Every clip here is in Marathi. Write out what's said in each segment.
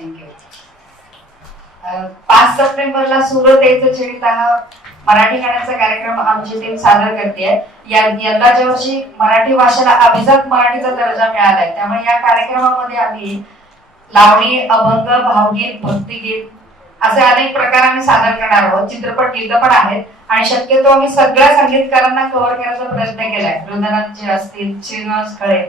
थँक्यू पाच सप्टेंबरला सुरत येथे चिडिताना मराठी गाण्याचा कार्यक्रम आमची टीम सादर करते यंदाच्या वर्षी मराठी भाषेला अभिजात मराठीचा दर्जा मिळालाय त्यामुळे या कार्यक्रमामध्ये आम्ही लावणी अभंग भावगीत भक्तिगीत असे अनेक प्रकार आम्ही सादर करणार आहोत. चित्रपट गीत पण आहेत आणि शक्यतो आम्ही सगळ्या संगीतकारांना कव्हर करण्याचा प्रयत्न केलाय. वृंदनाथचे असतील श्रीनिवास खळे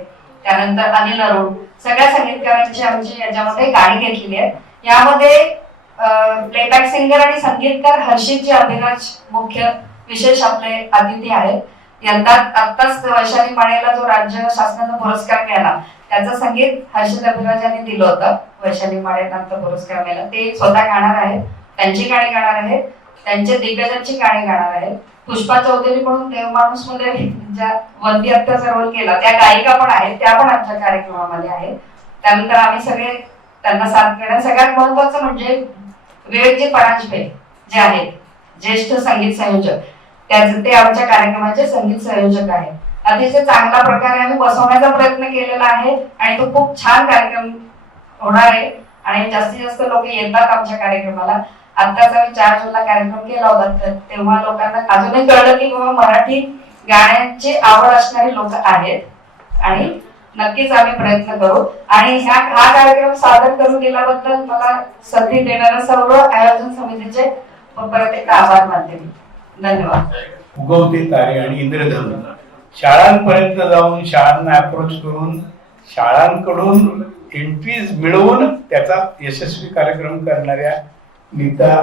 त्यानंतर अनिल अरुण सगळ्या संगीतकारांची आमची याच्यामध्ये गाणी घेतलेली आहे यामध्ये प्लेबॅक सिंगर आणि संगीतकार हर्षितजी अभिराज मुख्य विशेष आपले अतिथी आहेत. यंदा आत्ताच वैशाली माळेला जो राज्य शासनाचा पुरस्कार मिळाला त्याचं संगीत हर्षित अभिराज यांनी दिलं होतं. वैशाली माळेला पुरस्कार मिळाला. ते स्वतः गाणार आहेत. त्यांची गाणी गाणार आहेत. त्यांचे दिग्गजांची गाणी गाणार आहेत. पुष्पा चौधरी म्हणून देव माणूसमध्ये ज्या वंदी अत्याचार केला त्या गायिका पण आहेत त्या पण आमच्या कार्यक्रमामध्ये आहेत. त्यानंतर आम्ही सगळे त्यांना साथ देणार. सगळ्यात महत्वाचं म्हणजे विवेकजी परांजपे जे आहेत ज्येष्ठ संगीत संयोजक त्याचे ते आमच्या कार्यक्रमाचे संगीत संयोजक आहेत. अतिशय चांगल्या प्रकारे आम्ही बसवण्याचा प्रयत्न केलेला आहे आणि तो खूप छान कार्यक्रम होणार आहे. आणि जास्तीत जास्त लोक येतात आमच्या कार्यक्रमाला. आत्ताच आम्ही चार जूनला कार्यक्रम केला होता तर तेव्हा लोकांना अजूनही कळलं की बाबा मराठी गाण्यांची आवड असणारे लोक आहेत. आणि नक्कीच आम्ही प्रयत्न करू. आणि ह्या हा कार्यक्रम सादर करून दिल्याबद्दल मला संधी देणाऱ्या सर्व आयोजन समितीचे परत एक आभार मानते मी. धन्यवाद. उगवते तारे आणि इंद्रधनु. शाळांपर्यंत जाऊन शाळांना अप्रोच करून शाळांकडून एंट्रीज मिळवून त्याचा यशस्वी कार्यक्रम करणाऱ्या नीता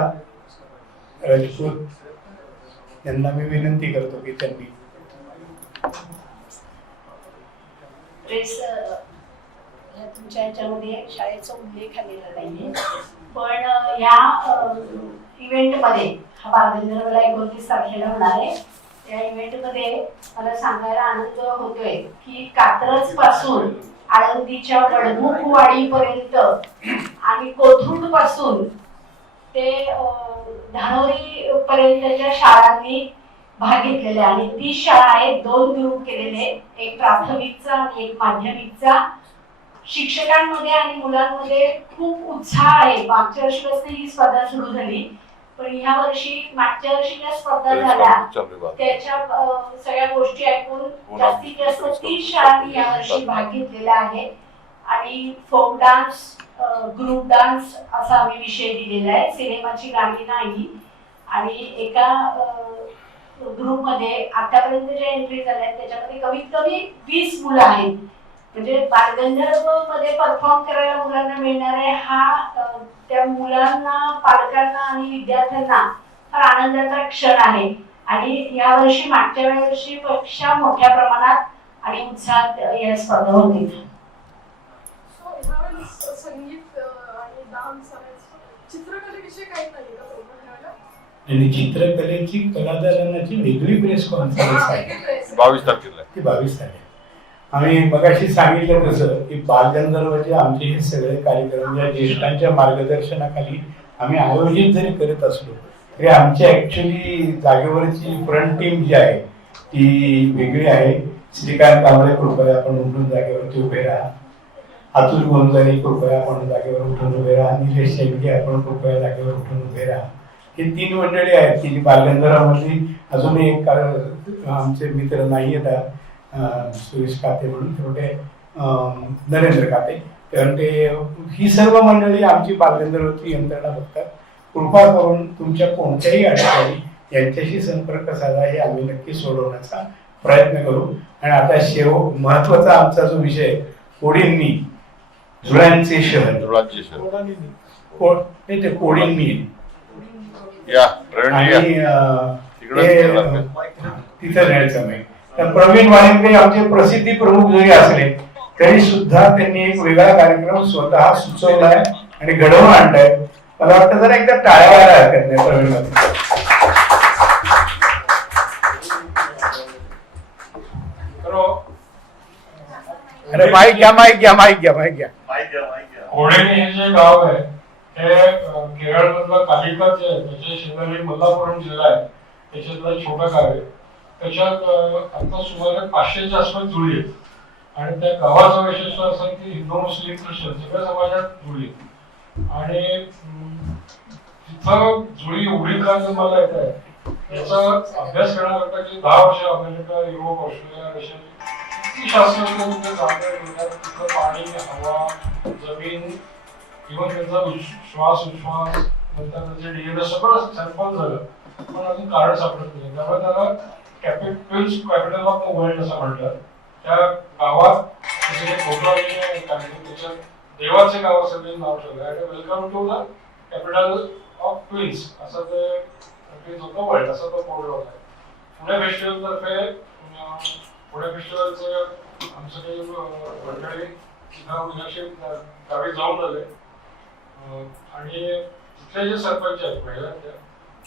राजपूत यांना मी विनंती करतो की त्यांनी uh, तुमच्या ह्याच्यामध्ये शाळेचा उल्लेख आलेला नाहीये. पण या या इव्हेंटमध्ये हा बालगंधर्वला एकोणतीस तारखेला होणार आहे. त्या इव्हेंटमध्ये मला सांगायला आनंद होतोय की कात्रजपासून आळंदीच्या वडमुखवाडीपर्यंत आणि कोथरूडपासून ते धानोरी पर्यंतच्या शाळांनी भाग घेतलेले आहे आणि तीस शाळा आहेत दोन ग्रुप केलेले एक प्राथमिकचा आणि एक माध्यमिकचा. शिक्षकांमध्ये आणि मुलांमध्ये खूप उत्साह आहे. मागच्या वर्षीपासून ही स्पर्धा सुरू झाली पण ह्या वर्षी मागच्या वर्षी ज्या स्पर्धा झाल्या त्याच्या सगळ्या गोष्टी ऐकून जास्तीत जास्त तीस शाळांनी यावर्षी भाग घेतलेला आहे. आणि फोक डान्स ग्रुप डान्स असा आम्ही विषय दिलेला आहे. सिनेमाची गाणी नाही. आणि एका ग्रुपमध्ये आतापर्यंत जे एंट्री झाल्या आहेत त्याच्यामध्ये कमीत कमी वीस मुलं आहेत. म्हणजे बालगंधर्वमध्ये परफॉर्म करायला मुलांना मिळणार आहे हा त्या मुलांना पालकांना आणि विद्यार्थ्यांना फार आनंदाचा क्षण आहे. आणि या वर्षी मागच्या वर्षी पेक्षा मोठ्या प्रमाणात आणि उत्साहात या स्पर्धा होतील सो ह्यावेळेस संगीत अं, आणि डान्स आणि चित्रकलेविषयी काही नाही का program ह्यावेळेला? आणि चित्रकलेची कलादालनाची वेगळी प्रेस कॉन्फरन्स आहे. बावीस तारखेला. ती बावीस तारीख आम्ही मगाशी सांगितलं तसं की बालगंधर्वचे आमचे हे सगळे कार्यक्रम या ज्येष्ठांच्या मार्गदर्शनाखाली आम्ही आयोजित जरी करत असलो तरी आमची ऍक्च्युली जागेवरची फ्रंट टीम जी आहे ती वेगळी आहे. श्रीकांत कांबळे कृपया आपण उठून जागेवरती उभे राहा. अतुल गोंधळे कृपया आपण जागेवर उठून उभे राहा. निलेश शेंडगे आपण कृपया जागेवर उठून उभे राहा. हे तीन मंडळी आहेत की जी बालगंधर्वामधली. अजूनही एक आमचे मित्र नाही येतात अं, सुरेश काते म्हणून छोटे अं, नरेंद्र काते. कारण ते ही सर्व मंडळी आमची बालगंधर्वची यंत्रणा बघतात. कृपा करून तुमच्या कोणत्याही अडचणी यांच्याशी संपर्क साधा हे आम्ही नक्की सोडवण्याचा प्रयत्न करू. आणि आता शेव महत्त्वाचा आमचा जो विषय कोडींनी झुळ्यांचे शहर हे ते कोडींनी या प्रवीण तिथं न्यायचं नाही. तर प्रवीण वाणिंदे आमचे प्रसिद्धी प्रमुख जरी असले तरी सुद्धा त्यांनी एक वेगळा कार्यक्रम स्वतः सुचवलाय आणि घडवून आणलाय. मला वाटतं जरा एकदा टाळ्या व्हायला हरकत नाही प्रवीण. अरे माईक घ्या माईक घ्या माईक घ्या माईक घ्या. कोडेनी हे जे गाव आहे. हे केरळमधलं कालिकत जे म्हणजे आहे त्याच्या शेजारी मल्लापुरम जिल्हा आहे त्याच्यातलं छोटं गाव आहे. त्याच्यात आता सुमारे पाचशेच्या आसपास जुळी आहेत. आणि त्या गावाचं वैशिष्ट्य असं की हिंदू मुस्लिम ख्रिश्चन सगळ्या समाजात जुळी आहेत. आणि तिथं जुळी एवढी का मला येत आहे याचा अभ्यास करण्याकरता की दहा वर्ष अमेरिका युरोप ऑस्ट्रेलिया रशिया शास्त्रज्ञ तिथं पाणी हवा जमीन इव्हन त्यांचा श्वास उश्वास नंतर त्याचे डीएनए सगळं सॅम्पल झालं. पण अजून कारण सापडत नाही. त्यामुळे त्याला capitals capital of the world असं म्हणतात. त्या गावात त्याचे जे फोटो आणि त्याच्यात देवाचे गाव असं ते नाव ठेवलं आणि welcome to the capital of queens असं ते क्वीन्स ऑफ द वर्ल्ड असं तो बोर्ड होता. पुणे फेस्टिवलतर्फे पुणे फेस्टिवलचं आमचं काही मंडळी तिथं मीनाक्षी गावी जाऊन आले. आणि तिथले जे सरपंच आहेत महिला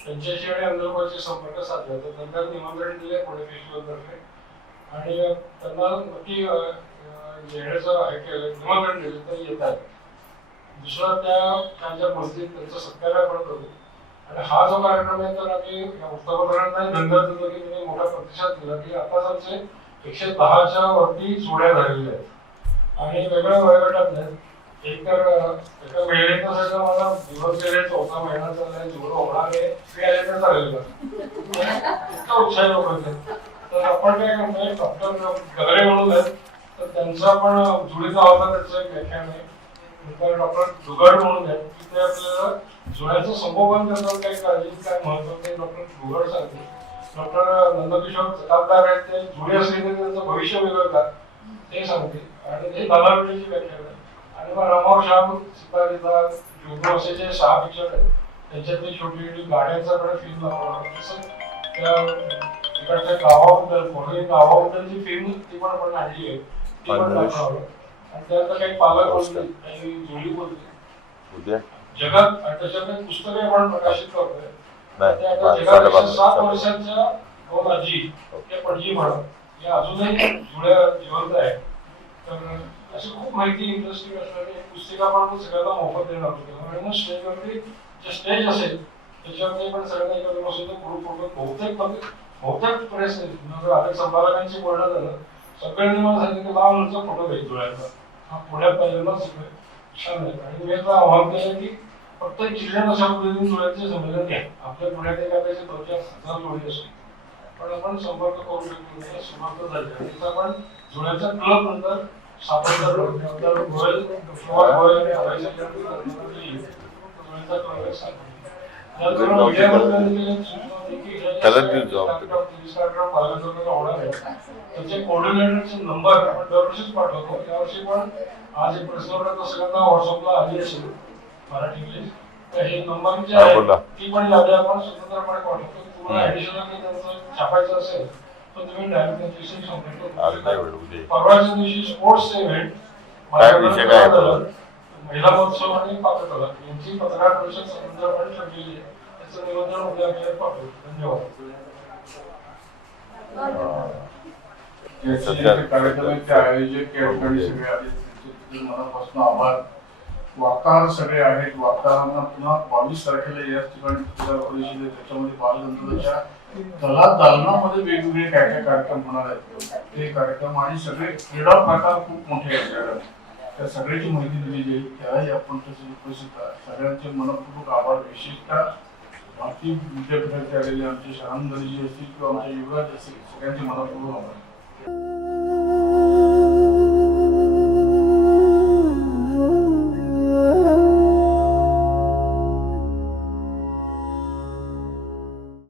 त्यांच्याशी आणि अंदरबाची संपर्क साधला तर त्यांना निमंत्रण दिले पुणे फेस्टिवल आणि त्यांना नक्की येण्याचं हे केलं निमंत्रण दिलं तर येतात. दुसरा त्या त्यांच्या मस्जिद त्यांचा सत्कार आपण करू. आणि हा जो कार्यक्रम आहे तर आम्ही वृत्तपत्रांना धन्यवाद देतो की त्यांनी मोठा प्रतिसाद दिला की आताच आमचे एकशे दहाच्या वरती जोड्या झालेल्या आहेत. आणि वेगळ्या वयोगटात आहेत. एक तर अं, एका महिलेचं मला दिवस गेले चौथा महिना चाललाय जोड होणार आहे ते आले तर चालेल का इतका उत्साही लोक होते. तर आपण काय करतोय डॉक्टर गगरे म्हणून आहेत तर त्यांचा पण जुळीचा होता त्याचं एक व्याख्यान आहे. नंतर डॉक्टर जुगड म्हणून आहेत की ते आपल्याला जुळ्याचं संगोपन करतात काही काळजी काय महत्त्व ते डॉक्टर दुगड सांगते डॉक्टर नंदकिशोर जबाबदार आहेत ते जुळे असले त्यांचं भविष्य वेगळं का ते सांगते आणि ते दलावडीची व्याख्यान आहे आणि मग रामाव श्याम सीतारीचा जोगो असे जे सहा पिक्चर आहेत. त्यांच्यातली छोटी छोटी गाड्यांच्याकडे फिल्म दाखवणार तसं त्या तिकडच्या गावाबद्दल कोणी गावाबद्दलची फिल्म ती पण आपण आणली आहे. ती पण. दाखवणार आणि त्यानंतर काही पालक बोलते काही जुळी बोलते उद्या. जगात आणि त्याच्यात पुस्तके आपण प्रकाशित करतोय. ते आता जगापेक्षा सात. वर्षांच्या दोन आजी त्या पणजी म्हणत या अजूनही जुळ्या जिवंत आहेत. तर अशी खूप माहिती इंटरेस्टिंग असणारी एक पुस्तिका पण सगळ्यांना मोफत देणार होतो. आणि मग स्टेजवरती जे स्टेज असेल त्याच्यावरती पण सगळ्यांना एकत्र तर ग्रुप फोटो बहुतेक बहुतेक प्रेस म्हणजे अनेक संपादकांशी बोलणं झालं सगळ्यांनी मला सांगितलं लहान मुलाचा फोटो घ्यायचा डोळ्याचा हा पुण्यात पहिल्यांदा सगळे छान आहे. आणि मी आता आव्हान केलं की फक्त जिल्ह्यात अशा पद्धतीने डोळ्याचे संमेलन घ्या. आपल्या पुण्यात एखाद्याचे दोन चार हजार जोडी असतील. पण आपण संपर्क करू शकतो. नाही सुरुवात झाली. आणि आपण जुळ्याचा क्लब नंतर सापडला नंतर गोयल किंवा गोयल आणि हवाईच्या क्लबची नंतर येईल. जुळ्याचा क्लब एक सापडला. त्यानंतर जाऊ मीडियाबद्दल देखील सूचना होती की हे त्याला देऊ आहे त्याचे कोऑर्डिनेटरचे नंबर आपण दरवर्षीच पाठवतो यावर्षी पण आज एक प्रश्न सगळ्यांना व्हॉट्सअपला आली असेल मराठी इंग्लिश तर हे नंबर जे आहे. ती पण यादी आपण स्वतंत्रपणे पाठवतो हम्म. ऍडिशनल त्यांचं छापायचं असेल नाही उद्या. परवाच्या दिवशी स्पोर्ट्स इव्हेंट काय विषय काय आहे? महिला महोत्सव आणि पाककला यांची पत्रकार परिषद स्वतंत्रपणे ठरलेली आहे. त्याचं निवेदन उद्या आम्ही पाठवू. धन्यवाद. सध्या- याचे कार्यक्रमाचे आयोजक या ठिकाणी सगळे आले त्यांचे तिथे मनापासून आभार. वार्ताहर सगळे आहेत. वार्ताहरांना पुन्हा बावीस तारखेला याच ठिकाणी पत्रकार परिषद आहे त्याच्यामध्ये बालगंधर्वच्या दलात दालनामध्ये वेगवेगळे काय काय कार्यक्रम होणार आहेत. ते कार्यक्रम आणि सगळे क्रीडा प्रकार खूप मोठे आहेत. त्या सगळ्याची माहिती दिली जाईल त्याही आपण तसे उपस्थित सगळ्यांचे मनपूर्वक आभार. विशेषतः भारतीय विद्यापीठाचे आलेले आमचे शहानगरी असतील किंवा आमचे युवराज असतील सगळ्यांचे मनपूर्वक आभार.